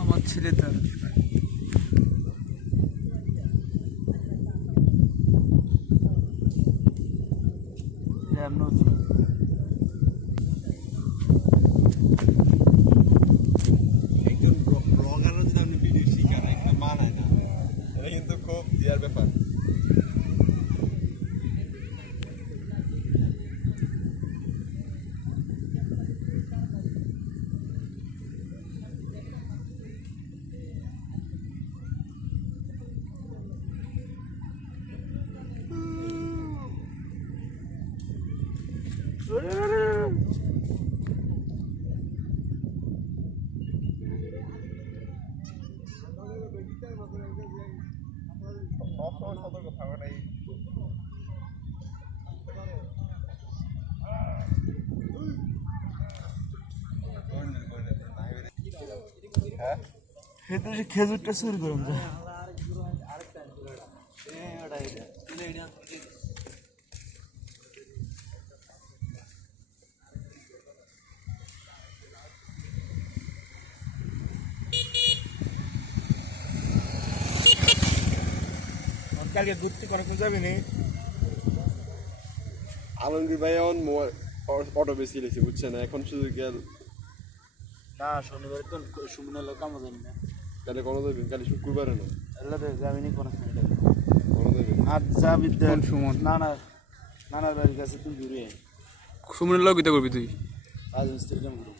আমার ছেলেটা ব্যাপার সতর্ক থাকাটাই খেজুরটা চুরি করুন কালকে ঘুরতে করে যাবি নি আলমগীর ভাই এখন অটো বেশি লেছি বুঝছেন এখন শুধু গেল না শনিবার তো সুমনের লোক কামো জানি না কালে কোনো দেবেন কালি শুক্রবারে না আল্লাহ যাবি নি কোনো কোনো দেবেন আর যাবি সুমন না না নানার বাড়ির কাছে তুই ঘুরে সুমনের লোক করবি তুই রাজমিস্ত্রি কেমন